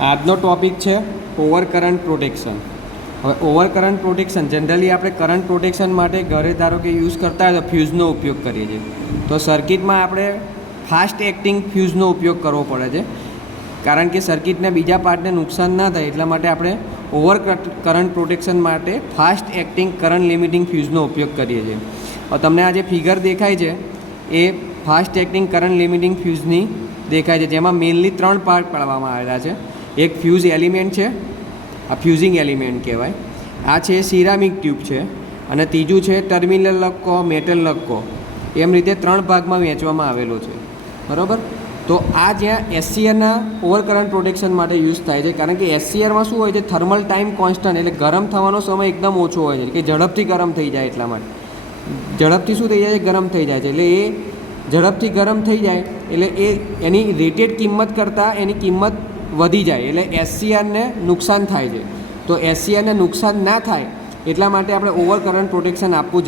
આજનો ટોપિક છે over current protection. હવે ઓવર કરંટ પ્રોટેક્શન જનરલી આપણે કરંટ પ્રોટેક્શન માટે ઘરે ધારો કે યુઝ કરતા હોય તો ફ્યુઝનો ઉપયોગ કરીએ છીએ. તો સર્કિટમાં આપણે ફાસ્ટ એક્ટિંગ ફ્યુઝનો ઉપયોગ કરવો પડે છે, કારણ કે સર્કિટના બીજા પાર્ટને નુકસાન ના થાય એટલા માટે આપણે ઓવર કરંટ પ્રોટેક્શન માટે ફાસ્ટ એક્ટિંગ કરંટ લિમિટિંગ ફ્યુઝનો ઉપયોગ કરીએ છીએ. હવે તમને આ જે ફિગર દેખાય છે એ ફાસ્ટ એક્ટિંગ કરંટ લિમિટિંગ ફ્યુઝની દેખાય છે, જેમાં મેઇનલી 3 પાર્ટ પાડવામાં આવેલા છે. એક ફ્યુઝ એલિમેન્ટ છે, આ ફ્યુઝિંગ એલિમેન્ટ કહેવાય. આ છે સિરામિક ટ્યુબ છે, અને ત્રીજું છે ટર્મિનલ લક્કો, મેટલ લક્કો. એમ રીતે 3 ભાગમાં વહેંચવામાં આવેલો છે, બરાબર. તો આ જ્યાં એસસીઆરના ઓવર કરંટ પ્રોટેક્શન માટે યુઝ થાય છે, કારણ કે એસસીઆરમાં શું હોય છે, થર્મલ ટાઈમ કોન્સ્ટન્ટ, એટલે ગરમ થવાનો સમય એકદમ ઓછો હોય છે, કે ઝડપથી ગરમ થઈ જાય. એટલા માટે ઝડપથી શું થઈ જાય છે, ગરમ થઈ જાય છે. એટલે એ ઝડપથી ગરમ થઈ જાય એટલે એની રેટેડ કિંમત કરતાં એની કિંમત વધી જાય, એટલે એસસીઆરને નુકસાન થાય છે. તો એસસીઆરને નુકસાન ના થાય એટલા માટે આપણે ઓવર કરંટ પ્રોટેક્શન આપવું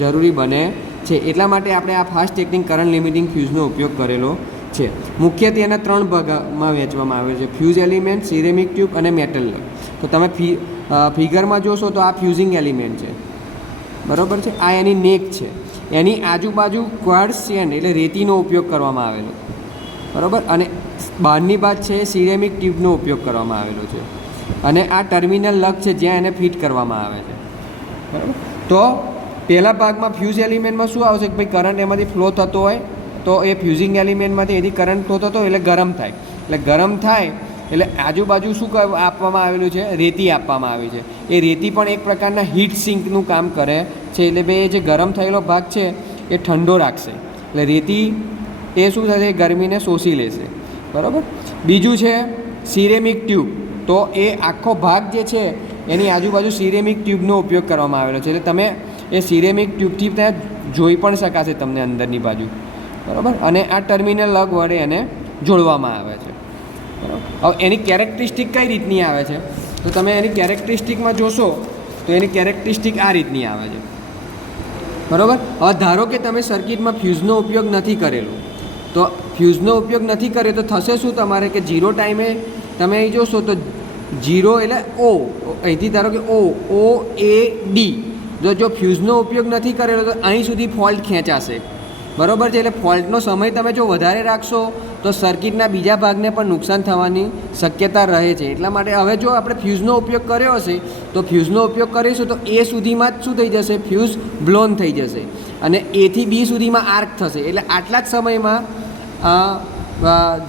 જરૂરી બને છે. એટલા માટે આપણે આ ફાસ્ટ એક્ટિંગ કરંટ લિમિટિંગ ફ્યુઝનો ઉપયોગ કરેલો છે. મુખ્યત્વે એના 3 ભાગમાં વહેંચવામાં આવે છે: ફ્યુઝ એલિમેન્ટ, સિરેમિક ટ્યુબ અને મેટલ લક. તો તમે ફિગરમાં જોશો તો આ ફ્યુઝિંગ એલિમેન્ટ છે, બરાબર છે. આ એની નેક છે, એની આજુબાજુ ક્વાર્ટઝ સેન્ડ એટલે રેતીનો ઉપયોગ કરવામાં આવેલો, બરાબર. અને બહારની બાદ છે સિરેમિક ટ્યુબનો ઉપયોગ કરવામાં આવેલો છે, અને આ ટર્મિનલ લક છે જ્યાં એને ફિટ કરવામાં આવે છે, બરાબર. તો પહેલા ભાગમાં ફ્યુઝ એલિમેન્ટમાં શું આવશે કે ભાઈ કરંટ એમાંથી ફ્લો થતો હોય તો એ ફ્યુઝિંગ એલિમેન્ટમાંથી એથી કરંટ ફ્લો થતો એટલે ગરમ થાય. એટલે ગરમ થાય એટલે આજુબાજુ શું આપવામાં આવેલું છે, રેતી આપવામાં આવી છે. એ રેતી પણ એક પ્રકારના હીટ સિંકનું કામ કરે છે, એટલે ભાઈ જે ગરમ થયેલો ભાગ છે એ ઠંડો રાખશે. એટલે રેતી એ શું થશે, ગરમીને શોષી લેશે, બરાબર. બીજું છે સિરેમિક ટ્યુબ. તો એ આખો ભાગ જે છે એની આજુબાજુ સિરેમિક ટ્યુબનો ઉપયોગ કરવામાં આવેલો છે, એટલે તમે એ સિરેમિક ટ્યુબથી ત્યાં જોઈ પણ શકાશે તમને અંદરની બાજુ, બરાબર. અને આ ટર્મિનલ લગ વડે એને જોડવામાં આવે છે, બરાબર. હવે એની કેરેક્ટરિસ્ટિક કઈ રીતની આવે છે, તો તમે એની કેરેક્ટરિસ્ટિકમાં જોશો તો એની કેરેક્ટરિસ્ટિક આ રીતની આવે છે, બરાબર. હવે ધારો કે તમે સર્કિટમાં ફ્યુઝનો ઉપયોગ નથી કરેલો, તો ફ્યુઝનો ઉપયોગ નથી કર્યો તો થશે શું તમારે કે 0 ટાઈમે તમે અહીં જોશો તો 0 એટલે ઓ, અહીંથી ધારો કે ઓ એ ડી. જો ફ્યુઝનો ઉપયોગ નથી કરેલો તો અહીં સુધી ફોલ્ટ ખેંચાશે, બરાબર છે. એટલે ફોલ્ટનો સમય તમે જો વધારે રાખશો તો સર્કિટના બીજા ભાગને પણ નુકસાન થવાની શક્યતા રહે છે. એટલા માટે હવે જો આપણે ફ્યુઝનો ઉપયોગ કર્યો હશે તો ફ્યુઝનો ઉપયોગ કરીશું તો એ સુધીમાં જ શું થઈ જશે, ફ્યુઝ બ્લોન થઈ જશે, અને એથી બી સુધીમાં આર્ક થશે. એટલે આટલા જ સમયમાં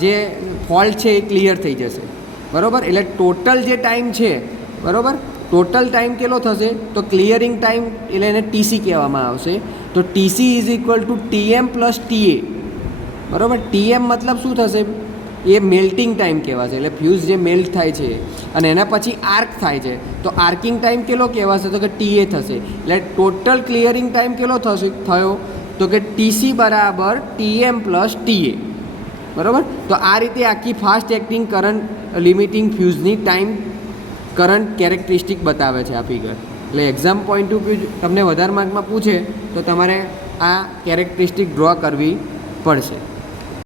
જે ફોલ્ટ છે એ ક્લિયર થઈ જશે, બરાબર. એટલે ટોટલ જે ટાઈમ છે, બરાબર, ટોટલ ટાઈમ કેટલો થશે તો ક્લિયરિંગ ટાઈમ એટલે એને ટીસી કહેવામાં આવશે. તો TC is equal to TM plus TA, બરાબર. ટીએમ મતલબ શું થશે, એ મેલ્ટિંગ ટાઈમ કહેવાશે, એટલે ફ્યુઝ જે મેલ્ટ થાય છે અને એના પછી આર્ક થાય છે તો આર્કિંગ ટાઈમ કેટલો કહેવાશે તો કે ટીએ થશે. એટલે ટોટલ ક્લિયરિંગ ટાઈમ કેટલો થયો તો કે ટીસી બરાબર ટીએમ પ્લસ ટીએ, બરાબર. તો આ રીતે આખી ફાસ્ટ એક્ટિંગ કરંટ લિમિટિંગ ફ્યુઝની ટાઈમ કરંટ કેરેક્ટરિસ્ટિક બતાવે છે આ ફિગર. એટલે એક્ઝામ પોઈન્ટ ઓફ વ્યૂ તમને વધારે માર્કમાં પૂછે તો તમારે આ કેરેક્ટરિસ્ટિક ડ્રો કરવી પડશે.